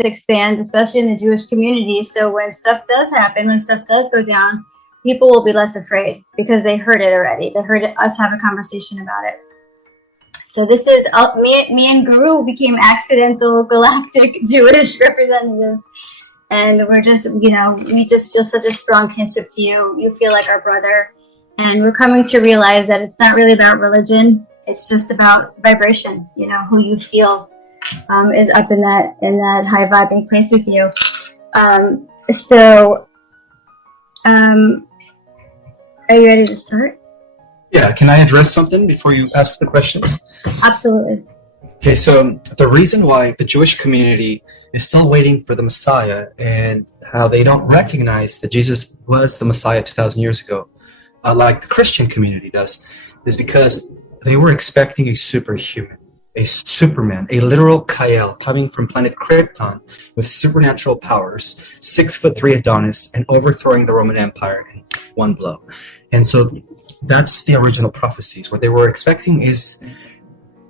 expand, especially in the Jewish community. So when stuff does happen, when stuff does go down, people will be less afraid because they heard it already. They heard us have a conversation about it. So this is me and Guru became accidental galactic Jewish representatives, and we're just, we just feel such a strong kinship to you. You feel like our brother, and we're coming to realize that it's not really about religion. It's just about vibration. Who you feel is up in that high vibing place with you. Are you ready to start? Yeah, can I address something before you ask the questions? Absolutely. Okay, so the reason why the Jewish community is still waiting for the Messiah and how they don't recognize that Jesus was the Messiah 2,000 years ago, like the Christian community does, is because they were expecting a superhuman, a Superman, a literal Kael coming from planet Krypton with supernatural powers, 6'3" Adonis, and overthrowing the Roman Empire in one blow. And so that's the original prophecies. What they were expecting is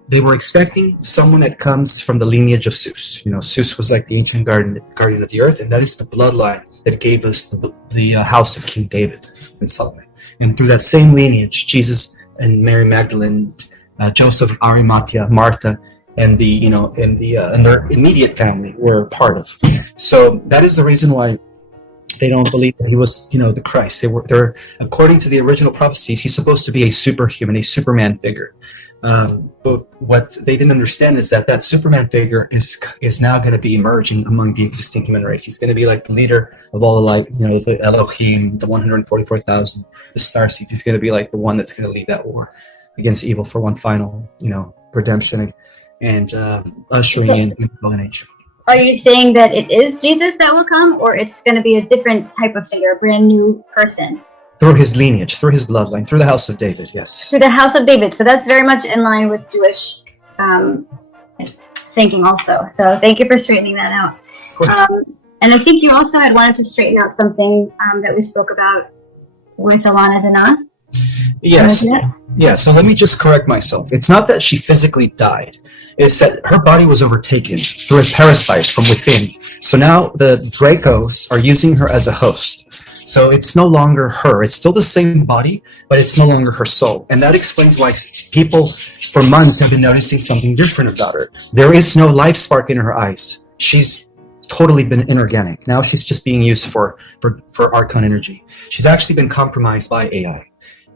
they were expecting someone that comes from the lineage of Zeus. Zeus was like the ancient guardian of the earth, and that is the bloodline that gave us the house of King David and Solomon. And through that same lineage, Jesus and Mary Magdalene, Joseph of Arimathea, Martha, and their immediate family were part of. So that is the reason why they don't believe that he was, the Christ. They're according to the original prophecies, he's supposed to be a superhuman, a Superman figure. But what they didn't understand is that Superman figure is now going to be emerging among the existing human race. He's going to be like the leader of all the light, the Elohim, the 144,000, the starseeds. He's going to be like the one that's going to lead that war against evil for one final, redemption and ushering in the golden age. Are you saying that it is Jesus that will come, or it's going to be a different type of figure, a brand new person? Through his lineage, through his bloodline, through the house of David, yes. Through the house of David. So that's very much in line with Jewish thinking also. So thank you for straightening that out. Of course. And I think you also had wanted to straighten out something that we spoke about with Alana Danan. Yes. Yeah, so let me just correct myself. It's not that she physically died. It's that her body was overtaken through a parasite from within. So now the Dracos are using her as a host. So it's no longer her. It's still the same body, but it's no longer her soul. And that explains why people for months have been noticing something different about her. There is no life spark in her eyes. She's totally been inorganic. Now she's just being used for Archon energy. She's actually been compromised by AI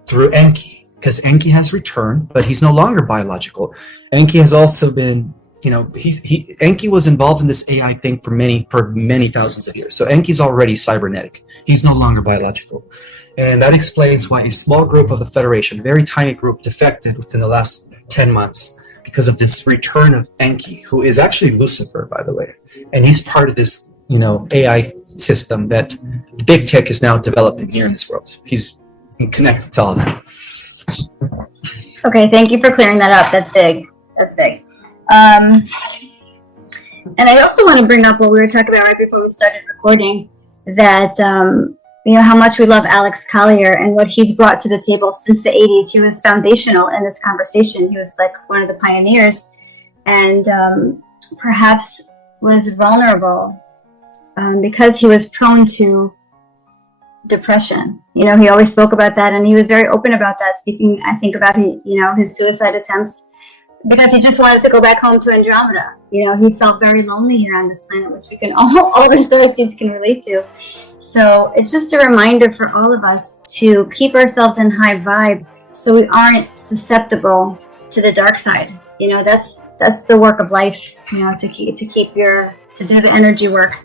through Enki, because Enki has returned, but he's no longer biological. Enki has also been, Enki was involved in this AI thing for many thousands of years. So Enki's already cybernetic. He's no longer biological. And that explains why a small group of the Federation, a very tiny group, defected within the last 10 months because of this return of Enki, who is actually Lucifer, by the way. And he's part of this, AI system that big tech is now developing here in this world. He's connected to all that. Okay, thank you for clearing that up. That's big. And I also want to bring up what we were talking about right before we started recording, that how much we love Alex Collier and what he's brought to the table since the 80s. He was foundational in this conversation. He was like one of the pioneers, and perhaps was vulnerable because he was prone to depression. He always spoke about that, and he was very open about that, speaking, I think, about his suicide attempts, because he just wanted to go back home to Andromeda. He felt very lonely here on this planet, which we can all the starseeds can relate to. So it's just a reminder for all of us to keep ourselves in high vibe, so we aren't susceptible to the dark side. That's the work of life. To do the energy work.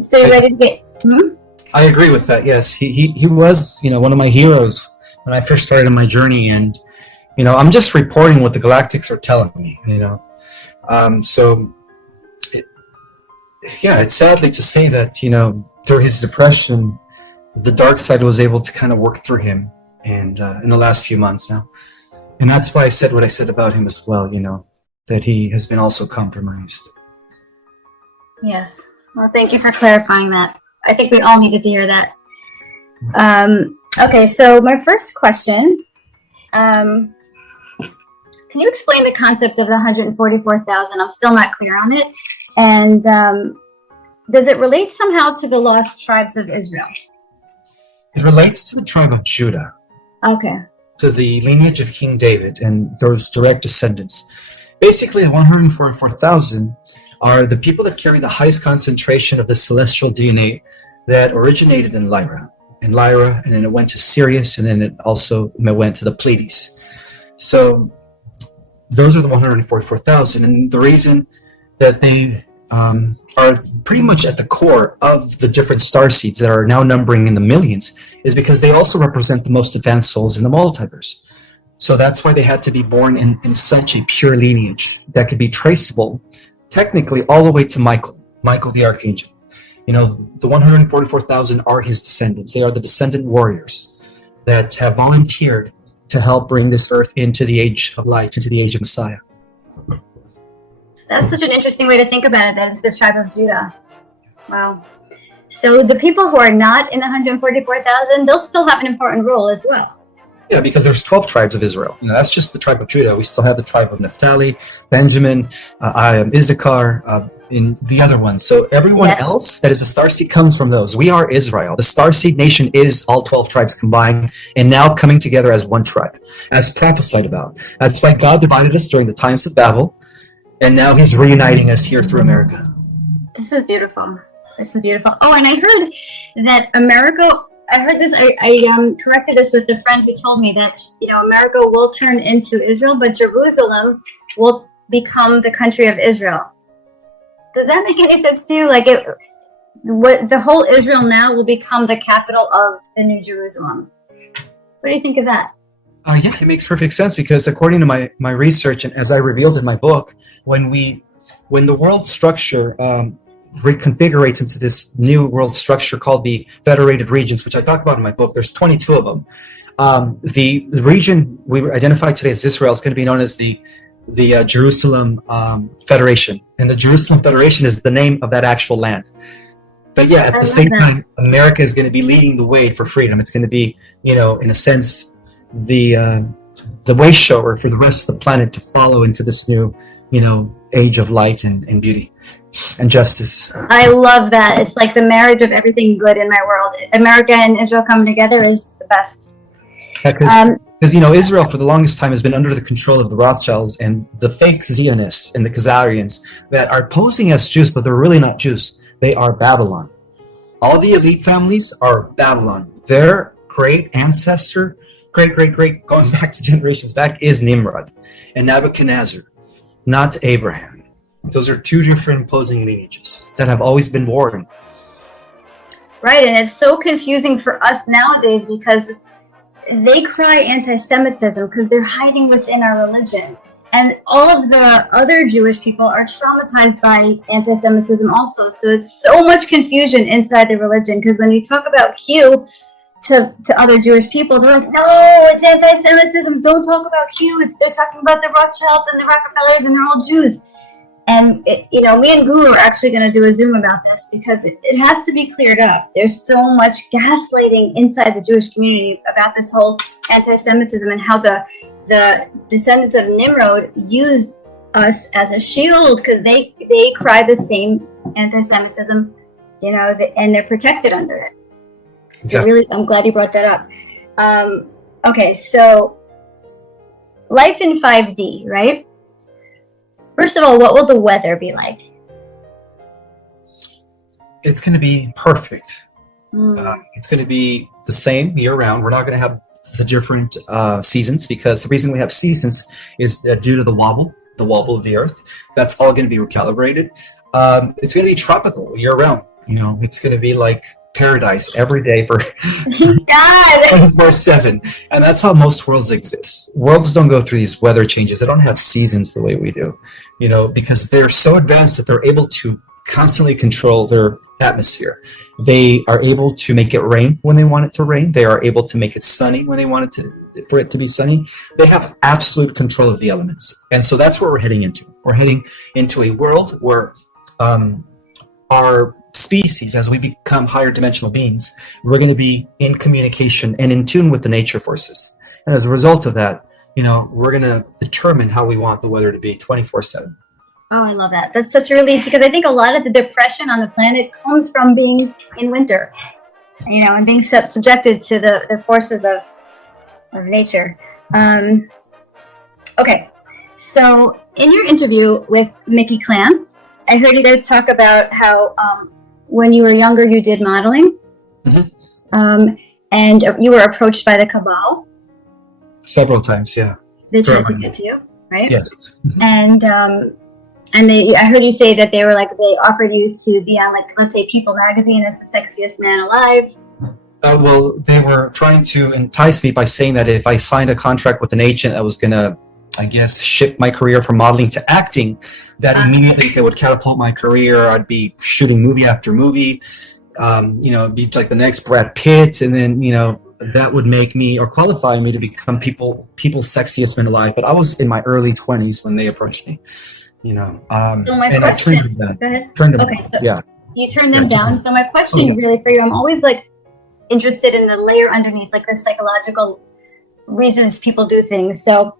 So you're ready to get? I agree with that. Yes, he was, one of my heroes when I first started on my journey, and I'm just reporting what the Galactics are telling me. It's sadly to say that through his depression, the dark side was able to kind of work through him, and in the last few months now, and that's why I said what I said about him as well. That he has been also compromised. Yes. Well, thank you for clarifying that. I think we all needed to hear that. Okay, so my first question, can you explain the concept of the 144,000? I'm still not clear on it. And does it relate somehow to the lost tribes of Israel? It relates to the tribe of Judah, Okay. to the lineage of King David and those direct descendants. Basically, the 144,000 are the people that carry the highest concentration of the celestial DNA that originated in Lyra. And then it went to Sirius, and then it also went to the Pleiades. So those are the 144,000. And the reason that they are pretty much at the core of the different star seeds that are now numbering in the millions is because they also represent the most advanced souls in the multiverse. So that's why they had to be born in such a pure lineage that could be traceable technically all the way to Michael the Archangel. You know, the 144,000 are his descendants. They are the descendant warriors that have volunteered to help bring this earth into the age of light, into the age of Messiah. That's such an interesting way to think about it, that it's the tribe of Judah. Wow. So the people who are not in the 144,000, they'll still have an important role as well. Yeah, because there's 12 tribes of Israel. You know, that's just the tribe of Judah. We still have the tribe of Naphtali, Benjamin, Issachar, in the other ones. So everyone else that is a starseed comes from those. We are Israel. The starseed nation is all 12 tribes combined and now coming together as one tribe, as prophesied about. That's why God divided us during the times of Babel, and now he's reuniting us here through America. This is beautiful. This is beautiful. Oh, and I heard that America, I heard this, I corrected this with a friend who told me that, you know, America will turn into Israel, but Jerusalem will become the country of Israel. Does that make any sense to you? Like, the whole Israel now will become the capital of the New Jerusalem. What do you think of that? Yeah, it makes perfect sense because according to my research and as I revealed in my book, when the world structure reconfigurates into this new world structure called the Federated Regions, which I talk about in my book, there's 22 of them. The region we identify today as Israel is going to be known as the Jerusalem Federation, and the Jerusalem Federation is the name of that actual land. But yeah, at the same time, America is going to be leading the way for freedom. It's going to be, you know, in a sense, the way shower for the rest of the planet to follow into this new, you know, age of light and beauty and justice. I love that. It's like the marriage of everything good in my world. America and Israel coming together is the best. Because you know, Israel for the longest time has been under the control of the Rothschilds and the fake Zionists and the Khazarians that are posing as Jews, but they're really not Jews. They are Babylon. All the elite families are Babylon. Their great ancestor, great, going back to generations back, is Nimrod and Nebuchadnezzar, not Abraham. Those are two different opposing lineages that have always been warring. Right, and it's so confusing for us nowadays because they cry anti-Semitism because they're hiding within our religion. And all of the other Jewish people are traumatized by anti-Semitism also. So it's so much confusion inside the religion because when you talk about Q to other Jewish people, they're like, no, it's anti-Semitism. Don't talk about Q. They're talking about the Rothschilds and the Rockefellers and they're all Jews. And, you know, me and Guru are actually going to do a Zoom about this because it has to be cleared up. There's so much gaslighting inside the Jewish community about this whole anti-Semitism and how the descendants of Nimrod use us as a shield because they cry the same anti-Semitism, you know, and they're protected under it. Exactly. So really, I'm glad you brought that up. Okay, so life in 5D, right? First of all, what will the weather be like? It's going to be perfect. It's going to be the same year round. We're not going to have the different seasons because the reason we have seasons is due to the wobble of the earth. That's all going to be recalibrated. It's going to be tropical year round. You know, it's going to be like paradise every day for 24/7, and that's how most worlds exist. Worlds don't go through these weather changes. They don't have seasons the way we do, you know, because they're so advanced that they're able to constantly control their atmosphere. They are able to make it rain when they want it to rain. They are able to make it sunny when they want for it to be sunny. They have absolute control of the elements, and so that's what we're heading into. We're heading into a world where our species, as we become higher dimensional beings, we're going to be in communication and in tune with the nature forces. And as a result of that, you know, we're going to determine how we want the weather to be 24/7. Oh, I love that. That's such a relief because I think a lot of the depression on the planet comes from being in winter, and being subjected to the forces of nature. Okay, so in your interview with Mickey Clam, I heard you guys talk about how when you were younger you did modeling, and you were approached by the cabal. Several times, yeah. They tried to get to you, right? Yes. And I heard you say that they offered you to be on, let's say, People magazine as the sexiest man alive. Well, they were trying to entice me by saying that if I signed a contract with an agent, I was going to, I guess, shift my career from modeling to acting, that immediately it would catapult my career. I'd be shooting movie after movie, be like the next Brad Pitt, and then, that would make me or qualify me to become people's sexiest man alive. But I was in my early 20s when they approached me, So my and question, I turned them down. go ahead. Turned them Okay, down. so Yeah. you turned them down. So my question really for you, I'm always interested in the layer underneath, the psychological reasons people do things. So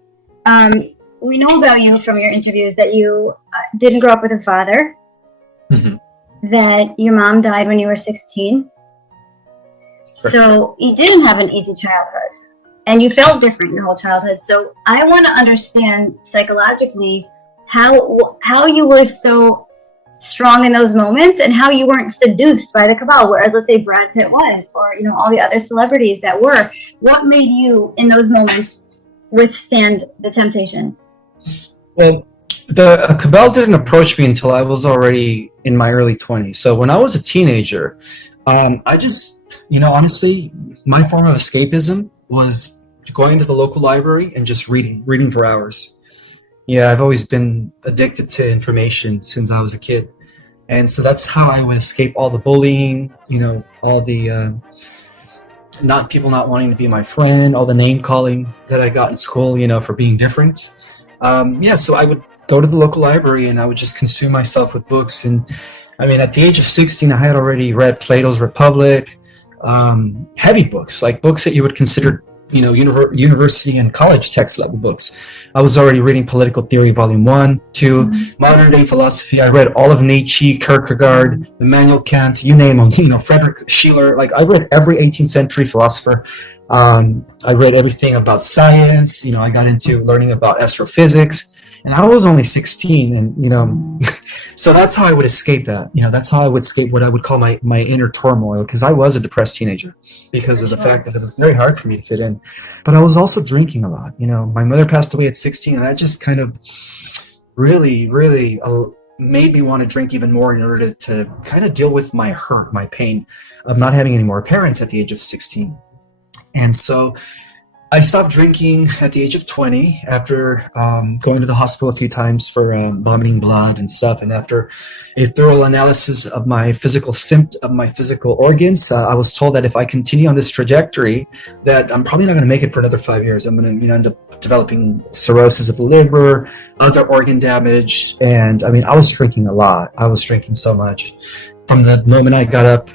we know about you from your interviews that you didn't grow up with a father, that your mom died when you were 16. So you didn't have an easy childhood, and you felt different your whole childhood. So I want to understand psychologically how you were so strong in those moments and how you weren't seduced by the cabal, whereas, let's say, Brad Pitt was, or all the other celebrities that were. What made you in those moments withstand the temptation? Well, the cabal didn't approach me until I was already in my early 20s. So when I was a teenager, I just, honestly, my form of escapism was going to the local library and just reading for hours. Yeah, I've always been addicted to information since I was a kid. And so that's how I would escape all the bullying, all the people not wanting to be my friend, all the name calling that I got in school, for being different. So I would go to the local library and I would just consume myself with books. And I mean, at the age of 16, I had already read Plato's Republic, heavy books, like books that you would consider university and college text level books. I was already reading Political Theory Volume 1, 2, Modern Day Philosophy. I read all of Nietzsche, Kierkegaard, Immanuel Kant, you name them, Friedrich Schiller. I read every 18th century philosopher. I read everything about science. I got into learning about astrophysics, and I was only 16, and so that's how I would escape that. That's how I would escape what I would call my inner turmoil, because I was a depressed teenager because of the fact that it was very hard for me to fit in. But I was also drinking a lot. My mother passed away at 16, and that just kind of really, really made me want to drink even more in order to kind of deal with my hurt, my pain of not having any more parents at the age of 16. And so I stopped drinking at the age of 20 after going to the hospital a few times for vomiting blood and stuff. And after a thorough analysis of my physical organs, I was told that if I continue on this trajectory, that I'm probably not going to make it for another 5 years. I'm going to end up developing cirrhosis of the liver, other organ damage. And I mean, I was drinking a lot. I was drinking so much. From the moment I got up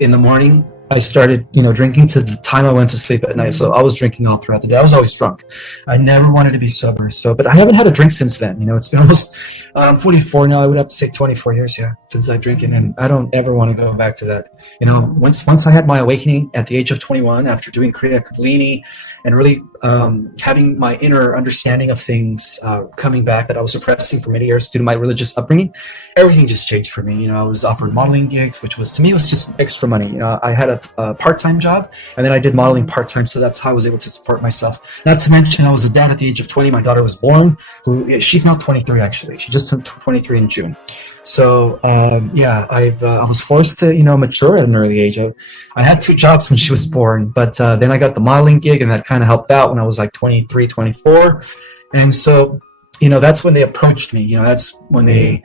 in the morning, I started, drinking to the time I went to sleep at night. So I was drinking all throughout the day. I was always drunk. I never wanted to be sober. But I haven't had a drink since then. It's been almost 44 now. I would have to say 24 years, since I've drinking, and I don't ever want to go back to that. Once I had my awakening at the age of 21, after doing Kriya Kundalini and really having my inner understanding of things coming back that I was suppressing for many years due to my religious upbringing, everything just changed for me. I was offered modeling gigs, which was, to me, was just extra money. I had a part-time job, and then I did modeling part-time, so that's how I was able to support myself. Not to mention, I was a dad at the age of 20. My daughter was born. She's now 23, actually. She just turned 23 in June. So, I was forced to, mature at an early age. I had 2 jobs when she was born, but then I got the modeling gig, and that kind of helped out when I was like 23, 24. And so, that's when they approached me. That's when they,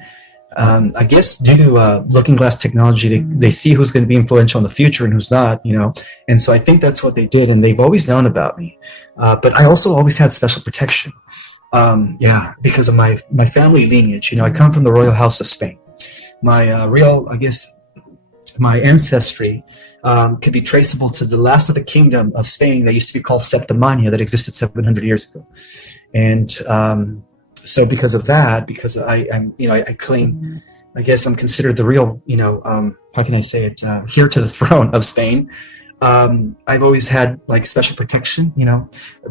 I guess due to looking glass technology, they see who's going to be influential in the future and who's not, And so I think that's what they did, and they've always known about me. But I also always had special protection. Because of my family lineage. I come from the royal house of Spain. My my ancestry could be traceable to the last of the kingdom of Spain that used to be called Septimania, that existed 700 years ago. And So because of that, because I'm, I claim, I guess I'm considered the real, how can I say it, heir to the throne of Spain. I've always had like special protection,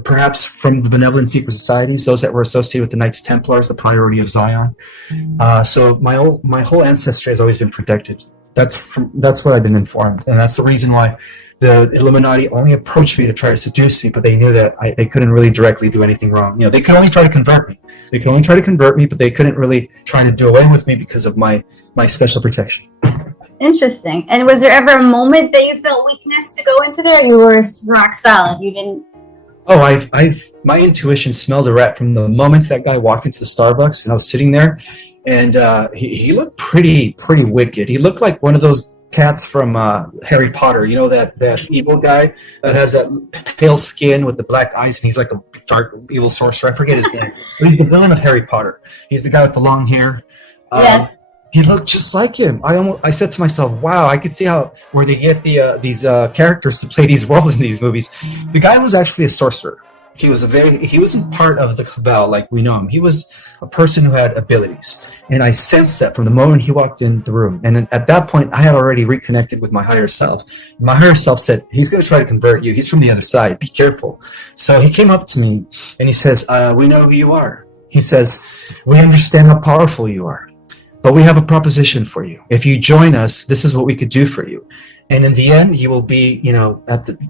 perhaps from the benevolent secret societies, those that were associated with the Knights Templars, the Priority of Zion. So my whole ancestry has always been protected. That's what I've been informed, and that's the reason why the Illuminati only approached me to try to seduce me, but they knew that they couldn't really directly do anything wrong. They could only try to convert me. But they couldn't really try to do away with me because of my special protection. Interesting. And was there ever a moment that you felt weakness to go into there? You were rock solid. You didn't. Oh, my intuition smelled a rat from the moment that guy walked into the Starbucks, and I was sitting there, and he looked pretty wicked. He looked like one of those cats from Harry Potter. You know that evil guy that has that pale skin with the black eyes, and he's like a dark evil sorcerer. I forget his name, but he's the villain of Harry Potter. He's the guy with the long hair. Yes. He looked just like him. I said to myself, "Wow, I could see where they get these characters to play these roles in these movies." The guy was actually a sorcerer. He wasn't part of the cabal like we know him. He was a person who had abilities, and I sensed that from the moment he walked in the room. And at that point, I had already reconnected with my higher self. My higher self said, "He's going to try to convert you. He's from the other side. Be careful." So he came up to me and he says, "We know who you are." He says, "We understand how powerful you are. But we have a proposition for you. If you join us, this is what we could do for you. And in the end, you will be,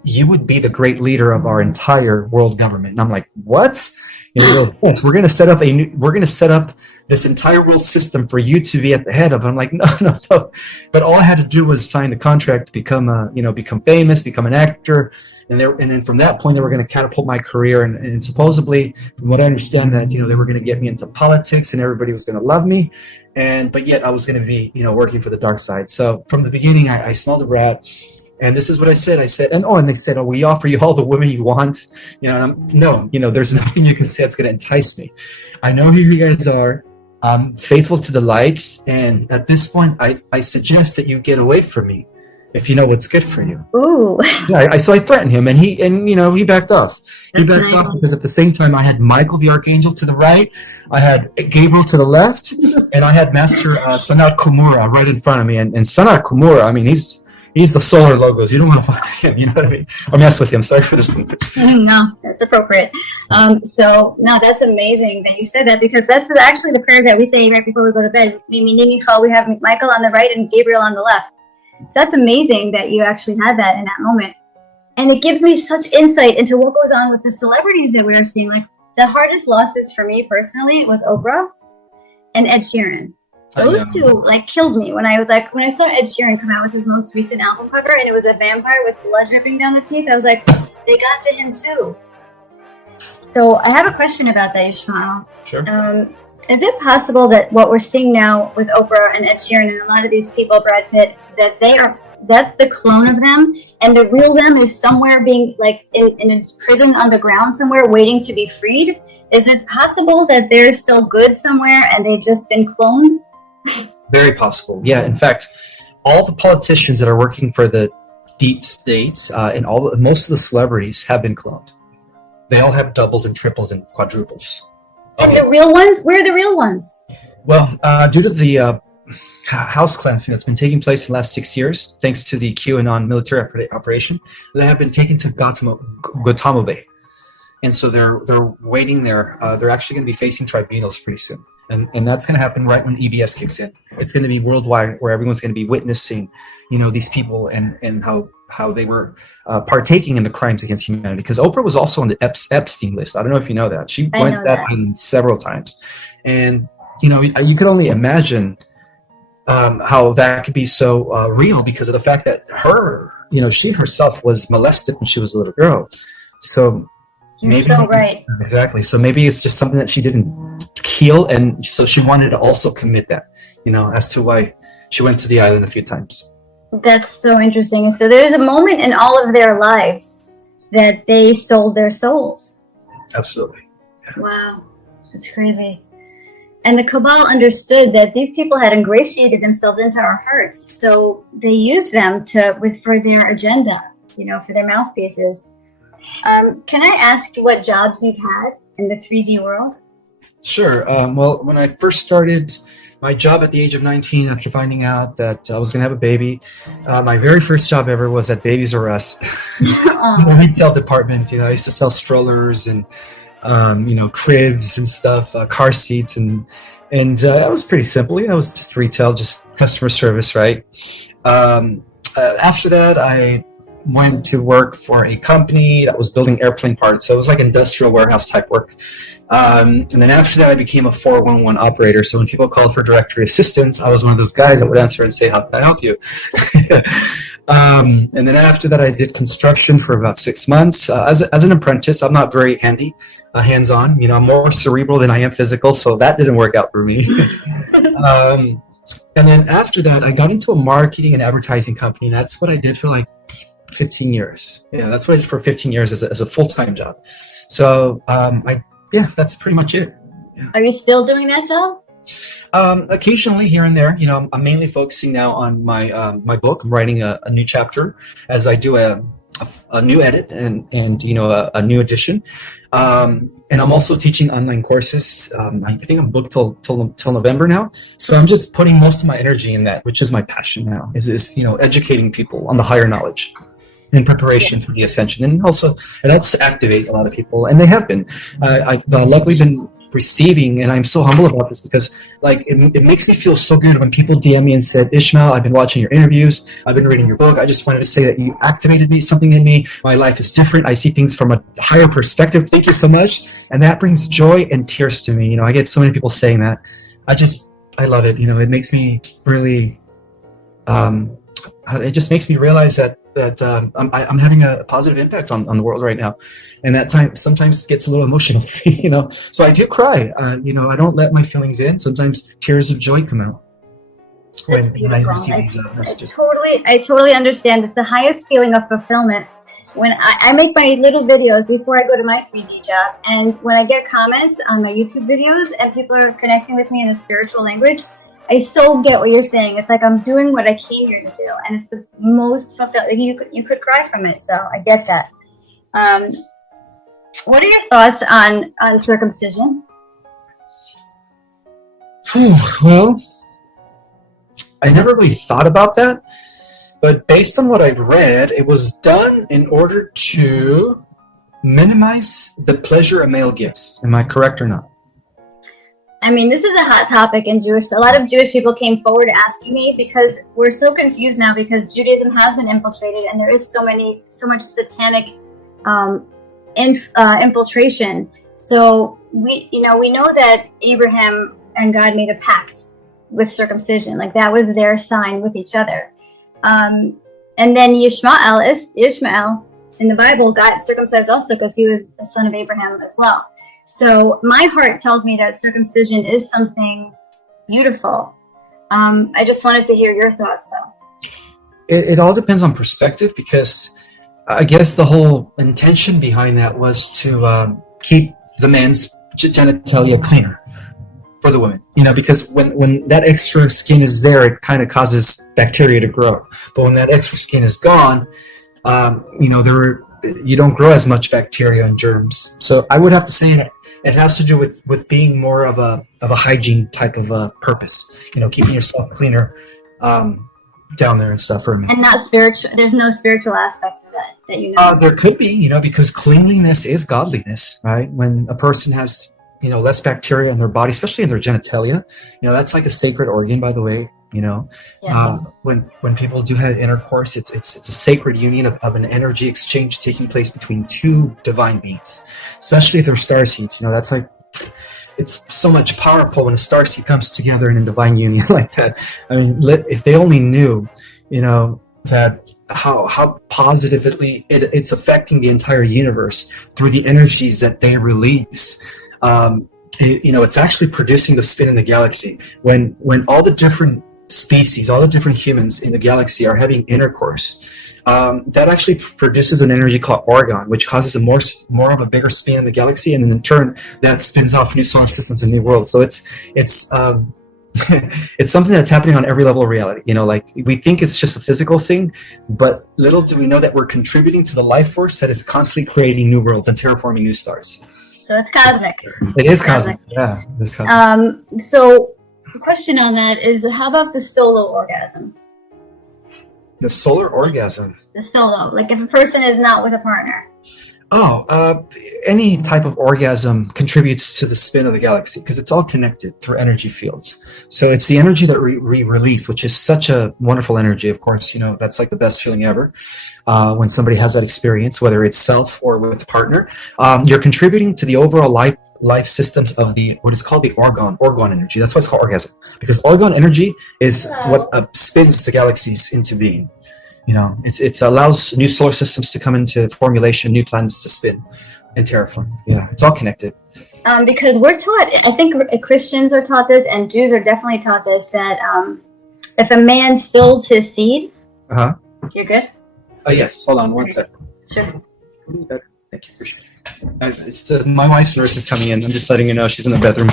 you would be the great leader of our entire world government." And I'm like, "What?" And he goes, "Yes, we're going to set up this entire world system for you to be at the head of." I'm like, no. But all I had to do was sign the contract to become famous, become an actor. And then from that point, they were going to catapult my career. And supposedly, from what I understand, that they were going to get me into politics, and everybody was going to love me. But yet I was going to be, working for the dark side. So from the beginning, I smelled a rat. And this is what I said. And they said, "Oh, we offer you all the women you want." There's nothing you can say that's going to entice me. I know who you guys are. I'm faithful to the lights. And at this point, I suggest that you get away from me if you know what's good for you. Ooh. Yeah, so I threatened him, and he backed off. He backed off because at the same time I had Michael the Archangel to the right, I had Gabriel to the left, and I had Master Sanat Kumura right in front of me. And Sanat Kumura, I mean, he's the solar logos. You don't want to fuck with him, you know what I mean? Or mess with him. Sorry for this. No, that's appropriate. So that's amazing that you said that, because that's actually the prayer that we say right before we go to bed. We have Michael on the right and Gabriel on the left. So that's amazing that you actually had that in that moment. And it gives me such insight into what goes on with the celebrities that we are seeing. Like, the hardest losses for me personally was Oprah and Ed Sheeran. Those two killed me when I saw Ed Sheeran come out with his most recent album cover, and it was a vampire with blood dripping down the teeth. I was like, they got to him too. So I have a question about that, Ismael. Sure. Is it possible that what we're seeing now with Oprah and Ed Sheeran and a lot of these people, Brad Pitt, that that's the clone of them, and the real them is somewhere being in a prison on the ground somewhere waiting to be freed? Is it possible that they're still good somewhere and they've just been cloned? Very possible. Yeah. In fact, all the politicians that are working for the deep state and most of the celebrities have been cloned. They all have doubles and triples and quadruples. And the real ones? Where are the real ones? Well, due to the house cleansing that's been taking place in the last 6 years, thanks to the QAnon military operation, they have been taken to Guantanamo Bay. And so they're waiting there. They're actually going to be facing tribunals pretty soon. And that's going to happen right when EBS kicks in. It's going to be worldwide, where everyone's going to be witnessing, these people and how they were partaking in the crimes against humanity. Because Oprah was also on the Epstein list. I don't know if you know that. She went to that island several times. And, you could only imagine how that could be so real because of the fact that she herself was molested when she was a little girl. So You're so right. Exactly. So maybe it's just something that she didn't heal, and so she wanted to also commit that, as to why she went to the island a few times. That's so interesting. And so there's a moment in all of their lives that they sold their souls. Absolutely. Yeah. Wow. That's crazy. And the Cabal understood that these people had ingratiated themselves into our hearts. So they used them for their agenda, for their mouthpieces. Can I ask what jobs you've had in the 3D world? Sure. Well, when I first started my job at the age of 19, after finding out that I was going to have a baby, my very first job ever was at Babies R Us, in the retail department. I used to sell strollers and cribs and stuff, car seats, and that was pretty simple. It was just retail, just customer service, right? After that, I went to work for a company that was building airplane parts. So it was like industrial warehouse type work. And then after that, I became a 411 operator. So when people called for directory assistance, I was one of those guys that would answer and say, "How can I help you?" And then after that, I did construction for about 6 months. As an apprentice, I'm not very hands-on. I'm more cerebral than I am physical, so that didn't work out for me. And then after that, I got into a marketing and advertising company, and that's what I did for like 15 years. Yeah, that's what I did for 15 years as a full-time job. So, that's pretty much it. Yeah. Are you still doing that job? Occasionally, here and there. I'm mainly focusing now on my book. I'm writing a new chapter as I do a new edit and a new edition. And I'm also teaching online courses. I think I'm booked till November now. So I'm just putting most of my energy in that, which is my passion now, is educating people on the higher knowledge in preparation for the ascension. And also it helps activate a lot of people, and they have been. I've luckily been receiving, and I'm so humble about this because it makes me feel so good when people DM me and said, "Ishmael, I've been watching your interviews, I've been reading your book. I just wanted to say that you activated something in me. My life is different. I see things from a higher perspective. Thank you so much." And that brings joy and tears to me. I get so many people saying that. I love it. It makes me really, it just makes me realize that I'm having a positive impact on the world right now, and that time sometimes gets a little emotional. So I do cry. I don't let my feelings in. Sometimes tears of joy come out when I receive these messages. I totally understand. It's the highest feeling of fulfillment when I make my little videos before I go to my 3D job, and when I get comments on my YouTube videos and people are connecting with me in a spiritual language, I so get what you're saying. It's like I'm doing what I came here to do, and it's the most fulfilling. You could cry from it, so I get that. What are your thoughts on circumcision? Well, I never really thought about that, but based on what I've read, it was done in order to minimize the pleasure a male gets. Am I correct or not? I mean, this is a hot topic in Jewish. A lot of Jewish people came forward asking me because we're so confused now because Judaism has been infiltrated and there is so much satanic infiltration. So we know that Abraham and God made a pact with circumcision, like that was their sign with each other. And then Ishmael in the Bible got circumcised also because he was a son of Abraham as well. So my heart tells me that circumcision is something beautiful. I just wanted to hear your thoughts, though. It all depends on perspective, because I guess the whole intention behind that was to keep the man's genitalia cleaner for the women. Because when that extra skin is there, it kind of causes bacteria to grow. But when that extra skin is gone, you don't grow as much bacteria and germs. So I would have to say that it has to do with being more of a hygiene type of a purpose. Keeping yourself cleaner down there and stuff. And not spiritual. There's no spiritual aspect to that There could be, because cleanliness is godliness, right? When a person has less bacteria in their body, especially in their genitalia, that's like a sacred organ, by the way. Yes. When people do have intercourse, it's a sacred union of an energy exchange taking place between two divine beings, especially if they're starseeds. That's like, it's so much powerful when a starseed comes together in a divine union like that. I mean, if they only knew, that how positively it's affecting the entire universe through the energies that they release. It's actually producing the spin in the galaxy. When all the different species, all the different humans in the galaxy are having intercourse, that actually produces an energy called orgon, which causes a more of a bigger spin in the galaxy, and then in turn that spins off new solar systems and new worlds. So it's it's something that's happening on every level of reality. Like we think it's just a physical thing, but little do we know that we're contributing to the life force that is constantly creating new worlds and terraforming new stars. So it's cosmic. It is cosmic. Yeah, it is cosmic. So the question on that is, how about the solo orgasm? The solar orgasm. The solo, like if a person is not with a partner. Any type of orgasm contributes to the spin of the galaxy because it's all connected through energy fields. So it's the energy that we release, which is such a wonderful energy. Of course, that's like the best feeling ever when somebody has that experience, whether it's self or with a partner. You're contributing to the overall life systems of what is called the orgone energy. That's why it's called orgasm, because orgone energy is what spins the galaxies into being. It allows new solar systems to come into formulation, new planets to spin and terraform. Yeah, it's all connected. Because we're taught, I think Christians are taught this, and Jews are definitely taught this, that if a man spills his seed, you're good? Oh, yes. Hold on one second. Sure. Thank you. Appreciate it. My wife's nurse is coming in. I'm just letting you know she's in the bedroom.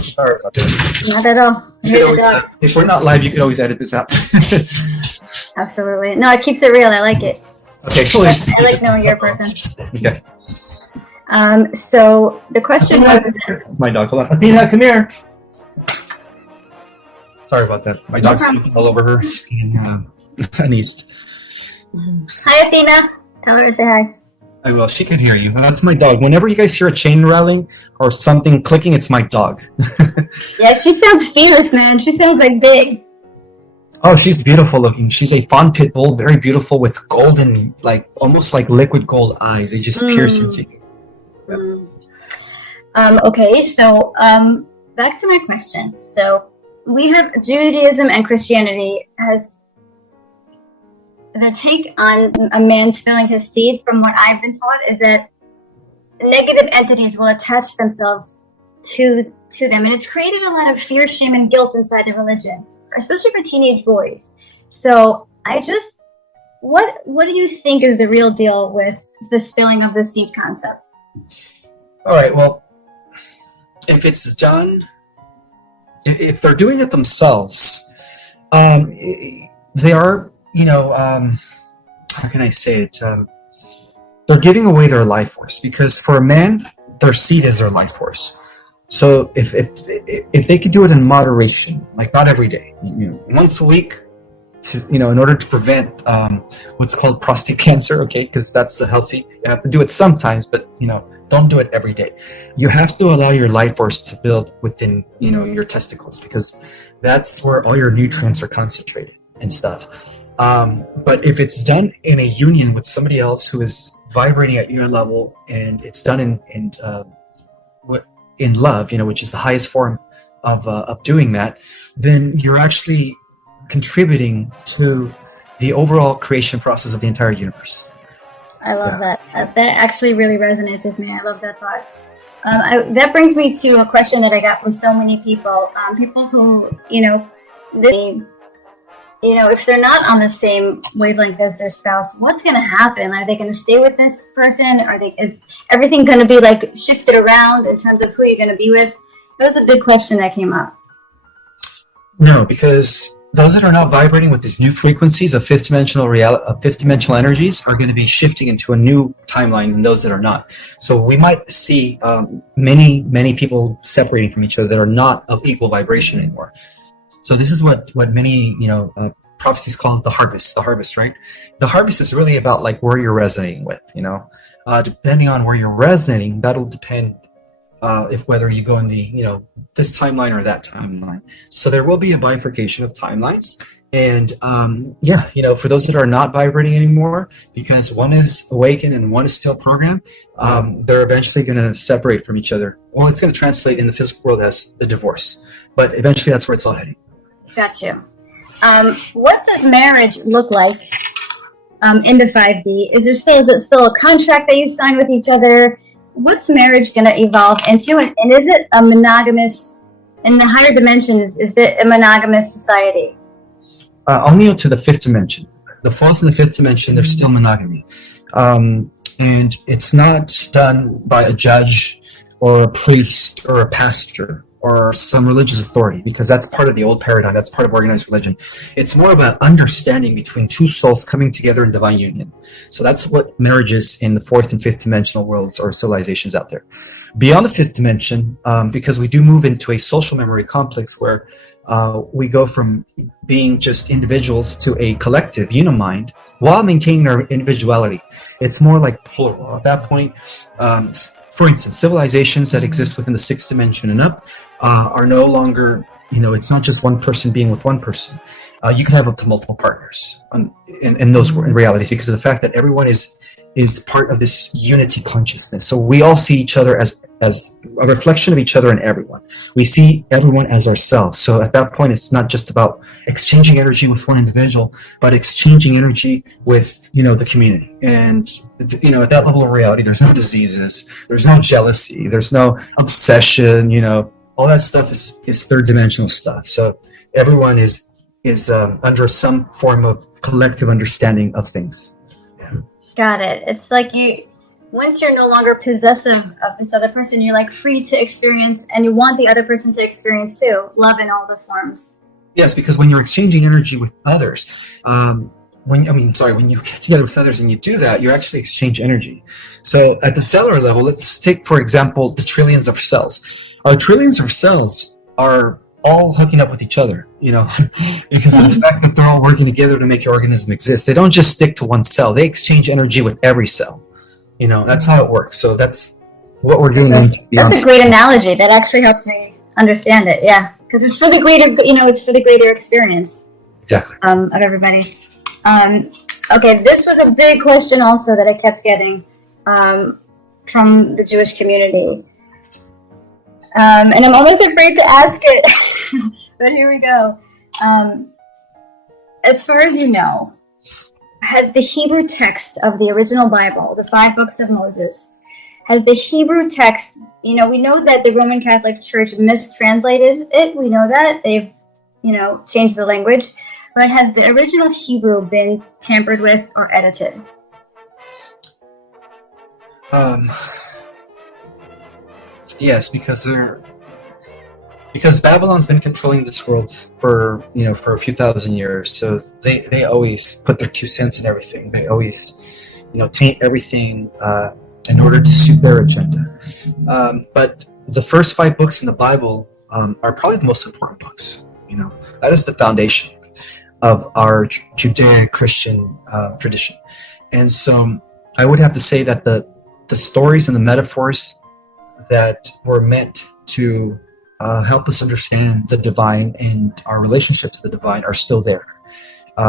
Sorry about that. Not at all. If we're not live, you could always edit this out. Absolutely. No, it keeps it real. I like it. Okay, cool. I like knowing you're a person. Okay. So the question was... My dog. Hold on. Athena, come here. Sorry about that. My dog's all over her. She's getting uneased. Hi, Athena. Tell her to say hi. I will. She can hear you. That's my dog. Whenever you guys hear a chain rattling or something clicking, it's my dog. Yeah, she sounds fierce, man. She sounds like big. Oh, she's beautiful looking. She's a fawn pit bull, very beautiful with golden, almost like liquid gold eyes. They just pierce into you. Okay, so back to my question. So we have Judaism and Christianity has the take on a man spilling his seed, from what I've been taught, is that negative entities will attach themselves to them, and it's created a lot of fear, shame, and guilt inside the religion, especially for teenage boys. So what do you think is the real deal with the spilling of the seed concept? All right, well, if it's done, if they're doing it themselves, they are, how can I say it? They're giving away their life force, because for a man, their seed is their life force. So if they could do it in moderation, like not every day, once a week, in order to prevent what's called prostate cancer, okay, because that's healthy. You have to do it sometimes, but don't do it every day. You have to allow your life force to build within your testicles, because that's where all your nutrients are concentrated and stuff. But if it's done in a union with somebody else who is vibrating at your level, and it's done in love, which is the highest form of doing that, then you're actually contributing to the overall creation process of the entire universe. I love that. That actually really resonates with me. I love that thought. That brings me to a question that I got from so many people. People who, if they're not on the same wavelength as their spouse, what's going to happen? Are they going to stay with this person? Is everything going to be shifted around in terms of who you're going to be with? That was a big question that came up. No, because those that are not vibrating with these new frequencies of fifth dimensional energies are going to be shifting into a new timeline than those that are not. So we might see many people separating from each other that are not of equal vibration anymore. So this is what many prophecies call the harvest, right? The harvest is really about where you're resonating with. Depending on where you're resonating, that'll depend if whether you go in the this timeline or that timeline. So there will be a bifurcation of timelines, and for those that are not vibrating anymore, because one is awakened and one is still programmed, they're eventually going to separate from each other. Well, it's going to translate in the physical world as a divorce, but eventually that's where it's all heading. Got you. What does marriage look like in the 5D? Is it still a contract that you sign with each other? What's marriage going to evolve into? And is it a monogamous, in the higher dimensions, is it a monogamous society? Only up to the fifth dimension. The fourth and the fifth dimension, there's still monogamy. And it's not done by a judge or a priest or a pastor or some religious authority, because that's part of the old paradigm. That's part of organized religion. It's more about understanding between two souls coming together in divine union. So that's what marriage is in the fourth and fifth dimensional worlds or civilizations out there. Beyond the fifth dimension, because we do move into a social memory complex where we go from being just individuals to a collective unimind while maintaining our individuality. It's more like plural. At that point, for instance, civilizations that exist within the sixth dimension and up are no longer, it's not just one person being with one person. You can have up to multiple partners in those realities, because of the fact that everyone is part of this unity consciousness. So we all see each other as a reflection of each other and everyone. We see everyone as ourselves. So at that point, it's not just about exchanging energy with one individual, but exchanging energy with, the community. And, at that level of reality, there's no diseases, there's no jealousy, there's no obsession, all that stuff is third dimensional stuff. So everyone is under some form of collective understanding of things. Got it. It's like once you're no longer possessive of this other person, you're like free to experience, and you want the other person to experience too, love in all the forms. Yes, because when you're exchanging energy with others, when you get together with others and you do that, you actually exchange energy. So at the cellular level, let's take, for example, the trillions of cells. Trillions of cells are all hooking up with each other, because of the fact that they're all working together to make your organism exist. They don't just stick to one cell. They exchange energy with every cell. That's how it works. So that's what we're doing. That's a great analogy. That actually helps me understand it. Yeah, because it's for the greater, it's for the greater experience. Exactly. Of everybody. Okay, this was a big question also that I kept getting from the Jewish community. And I'm almost afraid to ask it, but here we go. As far as you know, has the Hebrew text of the original Bible, the 5 books of Moses, has the Hebrew text, we know that the Roman Catholic Church mistranslated it. We know that. They've, changed the language. But has the original Hebrew been tampered with or edited? Yes, because Babylon's been controlling this world for a few thousand years. So they always put their 2 cents in everything. They always taint everything in order to suit their agenda. But the first 5 books in the Bible are probably the most important books. That is the foundation of our Judeo-Christian tradition. And so I would have to say that the stories and the metaphors that were meant to help us understand the divine and our relationship to the divine are still there.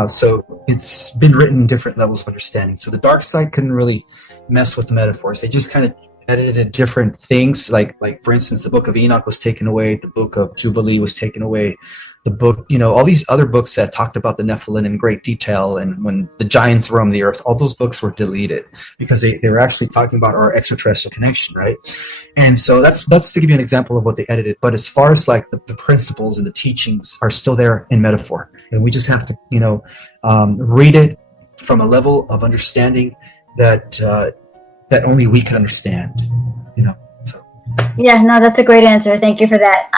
So it's been written in different levels of understanding. So the dark side couldn't really mess with the metaphors. They just kind of edited different things. Like for instance, the book of Enoch was taken away. The book of Jubilee was taken away. The book, all these other books that talked about the Nephilim in great detail and when the giants roamed the earth, all those books were deleted because they were actually talking about our extraterrestrial connection, right? And so that's to give you an example of what they edited. But as far as like the principles and the teachings are still there in metaphor, and we just have to, read it from a level of understanding that only we can understand, Yeah, no, that's a great answer. Thank you for that.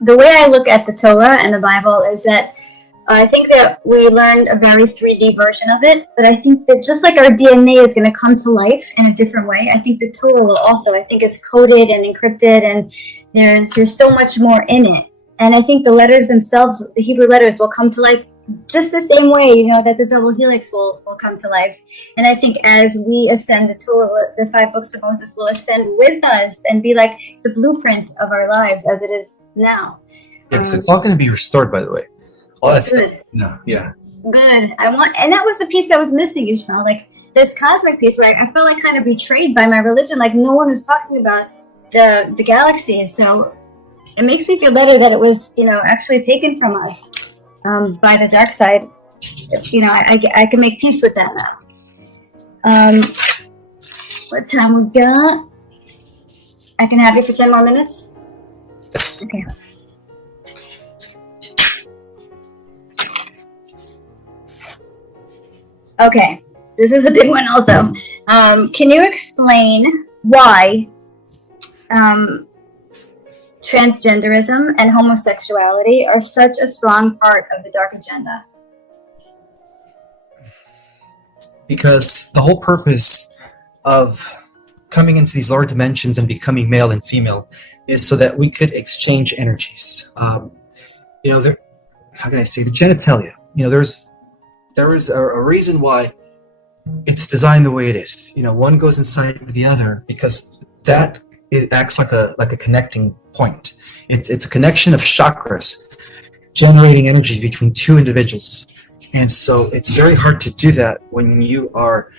The way I look at the Torah and the Bible is that I think that we learned a very 3D version of it, but I think that just like our DNA is going to come to life in a different way, I think the Torah will also. I think it's coded and encrypted, and there's so much more in it. And I think the letters themselves, the Hebrew letters, will come to life just the same way, that the double helix will come to life. And I think as we ascend, the Torah, the 5 books of Moses will ascend with us and be like the blueprint of our lives as it is now. Yes, it's all going to be restored, by the way. All that good. Stuff. No, yeah. Good. And that was the piece that was missing, Ishmael. Like this cosmic piece where I felt like kind of betrayed by my religion. Like no one was talking about the galaxy. So it makes me feel better that it was, actually taken from us. By the dark side, I can make peace with that now. What time we got? I can have you for 10 more minutes? Yes. Okay. Okay, this is a big one also. Can you explain why transgenderism and homosexuality are such a strong part of the dark agenda? Because the whole purpose of coming into these lower dimensions and becoming male and female is so that we could exchange energies. How can I say, the genitalia? There is a reason why it's designed the way it is. One goes inside the other because it acts like a connecting point. It's a connection of chakras generating energy between two individuals, and so it's very hard to do that when you are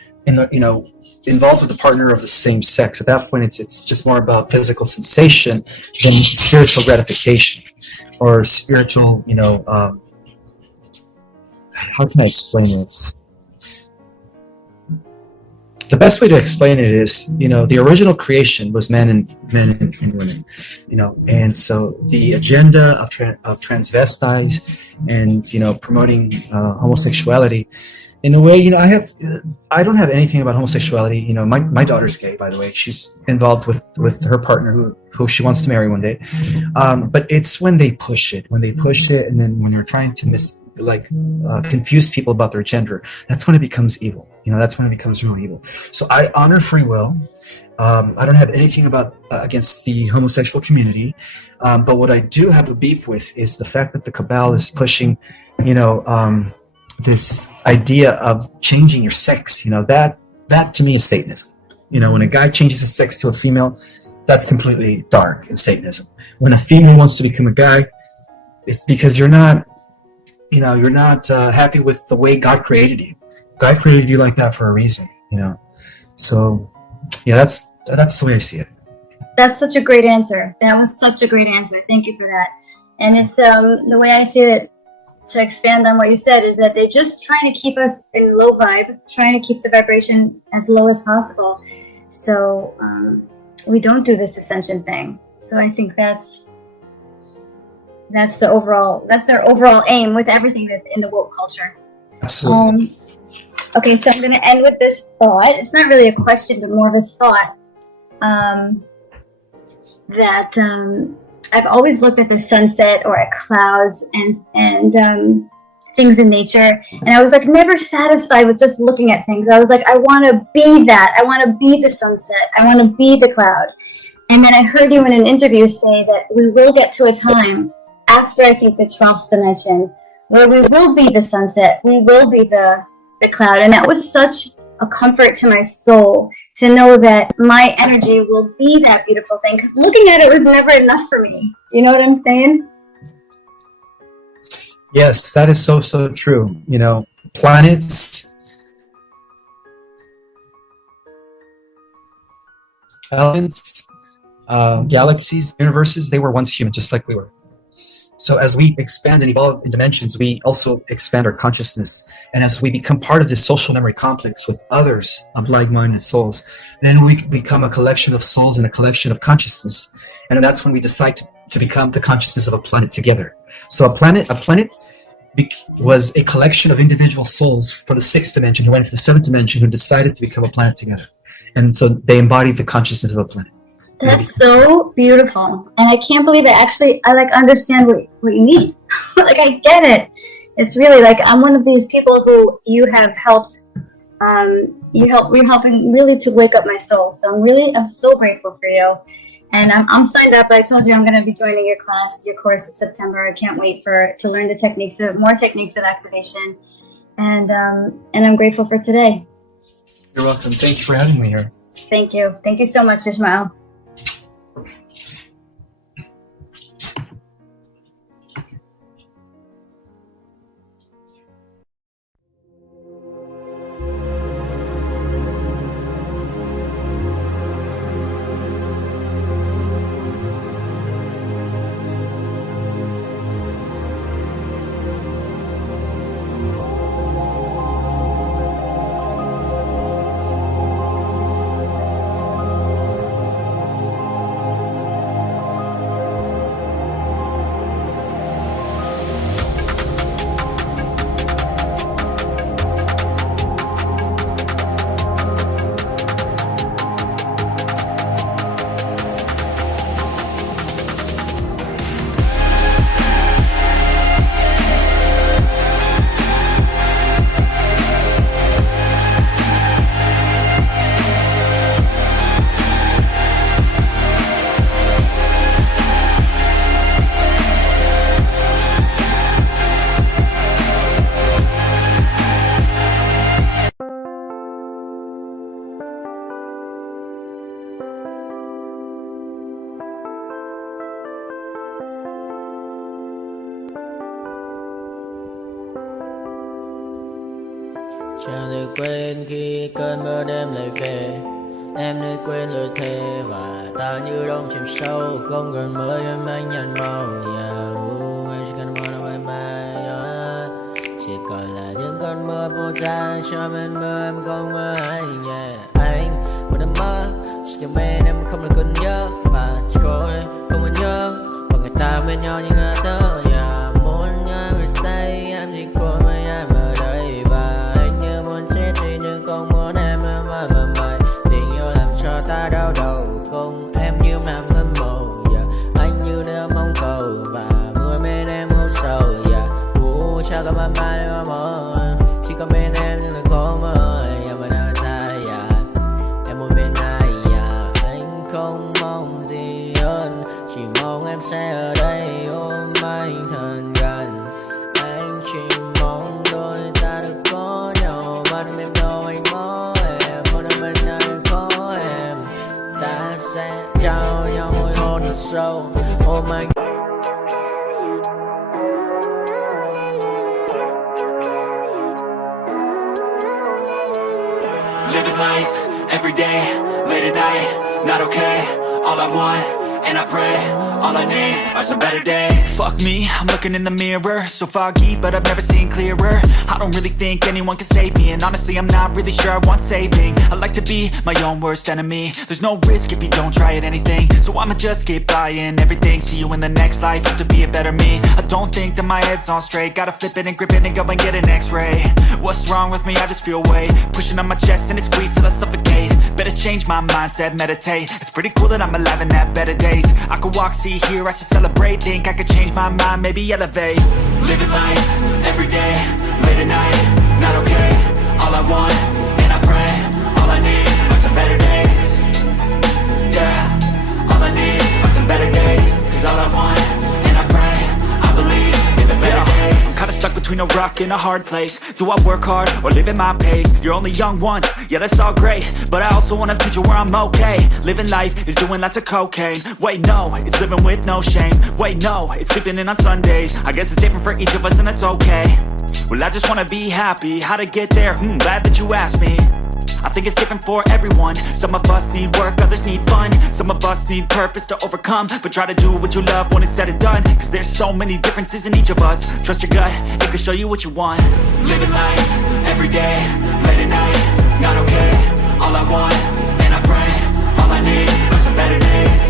involved with a partner of the same sex. At that point, it's just more about physical sensation than spiritual gratification or spiritual. How can I explain it? The best way to explain it is, the original creation was men and women, and so the agenda of transvestites and promoting homosexuality, in a way, I don't have anything about homosexuality. My daughter's gay, by the way. She's involved with her partner who she wants to marry one day. But it's when they push it, and then when they're trying to confuse people about their gender, that's when it becomes evil. That's when it becomes real evil. So I honor free will. I don't have anything against the homosexual community, but what I do have a beef with is the fact that the cabal is pushing, this idea of changing your sex. That to me is Satanism. When a guy changes his sex to a female, that's completely dark and Satanism. When a female wants to become a guy, it's because you're not happy with the way God created you. God created you like that for a reason. So yeah, that's the way I see it. That's such a great answer. That was such a great answer. Thank you for that. And it's the way I see it, to expand on what you said, is that they're just trying to keep us in low vibe, trying to keep the vibration as low as possible, so we don't do this ascension thing. So I think that's their overall aim with everything in the woke culture. Absolutely. Okay, so I'm going to end with this thought. It's not really a question, but more of a thought. That I've always looked at the sunset or at clouds and things in nature, and I was never satisfied with just looking at things. I was I want to be that. I want to be the sunset. I want to be the cloud. And then I heard you in an interview say that we will get to a time after, I think, the 12th dimension, where we will be the sunset. We will be the cloud. And that was such a comfort to my soul, to know that my energy will be that beautiful thing, because looking at it was never enough for me. You know what I'm saying? Yes, that is so true. Planets, elements, galaxies, universes, they were once human, just like we were. So as we expand and evolve in dimensions, we also expand our consciousness. And as we become part of this social memory complex with others of like-minded souls, then we become a collection of souls and a collection of consciousness. And that's when we decide to become the consciousness of a planet together. So a planet was a collection of individual souls from the 6th dimension who went to the 7th dimension, who decided to become a planet together. And so they embodied the consciousness of a planet. That's so beautiful, and I can't believe it. Actually, I understand what you mean. I get it. It's really I'm one of these people who you have helped. You're helping really to wake up my soul. So I'm so grateful for you, and I'm signed up. I told you I'm going to be joining your course in September. I can't wait to learn more techniques of activation, and I'm grateful for today. You're welcome. Thank you for having me here. Thank you so much, Ismael. Chẳng thể quên khi cơn mưa đêm lại về. Em đã quên lời thề và ta như đông chìm sâu. Không còn mơ em anh nhận màu. Anh chỉ cần mơ đâu em chỉ còn là những cơn mưa vô giá. Cho bên mơ em không mơ anh. Anh một đêm mơ chỉ cần bên em không được cần nhớ. Và chỉ có em không còn nhớ. Và người ta bên nhau như ngã thơ. Muốn nhớ về say em chỉ có mấy em ở đây. Và anh như muốn chết đi nhưng không muốn em mãi mãi. Tình yêu làm cho ta đau đầu. Không em như nằm hâm mộ. Anh như đêm mong cầu. Và mưa bên em hôn sầu. Chắc có mãi mãi mà mơ. Chỉ có bên em nhưng đừng có mơ. Em vẫn đang dài. Em muốn bên ai. Anh không mong gì hơn. Chỉ mong em sẽ ở đây ôm anh thật gần. Anh chỉ mong đôi ta được có nhau. Mà đừng em đâu anh có em. Một đêm bên anh có em. Ta sẽ trao nhau môi hôn thật sâu. Ôm anh. Living life, everyday, late at night, not okay. All I want, and I pray, all I need are some better days. Fuck me, I'm looking in the mirror, so foggy, but I've never seen clearer. I don't really think anyone can save me, and honestly I'm not really sure I want saving. I like to be my own worst enemy. There's no risk if you don't try at anything, so I'ma just keep buying everything. See you in the next life, have to be a better me. I don't think that my head's on straight. Gotta flip it and grip it and go and get an x-ray. What's wrong with me? I just feel weight pushing on my chest and it squeezes till I suffocate. Better change my mindset, meditate. It's pretty cool that I'm alive and have better days. I could walk, see, hear, I should celebrate. Think I could change my mind, maybe elevate. Living life, everyday, late at night, not okay. All I want, and I pray, all I need are some better days. Yeah, all I need are some better days. Cause all I want, and I pray, I believe in the better days. I'm kinda stuck between a rock and a hard place. Do I work hard or live at my pace? You're only young once, yeah that's all great, but I also want a future where I'm okay. Living life is doing lots of cocaine. Wait no, it's living with no shame. Wait no, it's sleeping in on Sundays. I guess it's different for each of us and that's okay. Well I just wanna be happy. How to get there? Glad that you asked me. I think it's different for everyone. Some of us need work, others need fun. Some of us need purpose to overcome. But try to do what you love when it's said and done. Cause there's so many differences in each of us. Trust your gut, it can show you what you want. Living life, everyday, late at night, not okay. All I want, and I pray, all I need are some better days.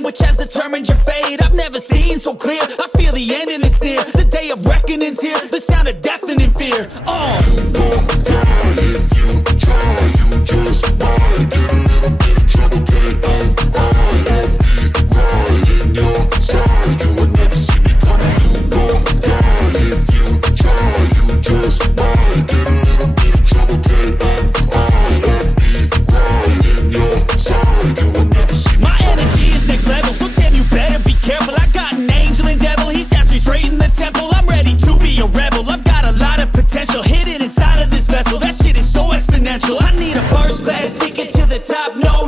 Which has determined your fate. I've never seen so clear. I feel the end and it's near. The day of reckoning's here. The sound of deafening fear. You gon' die if you try. You just might get a little bit of trouble. K-N-I-F-E right in your side. You will never see me coming. You gon' die if you try. You just might get a little bit of trouble. K-N-I-F-E right in your side. You will never see me. My energy is next level, so damn you better be careful. I got an angel and devil, he snaps me straight in the temple. I'm ready to be a rebel, I've got a lot of potential hidden inside of this vessel. That shit is so exponential. I need a first class ticket to the top, no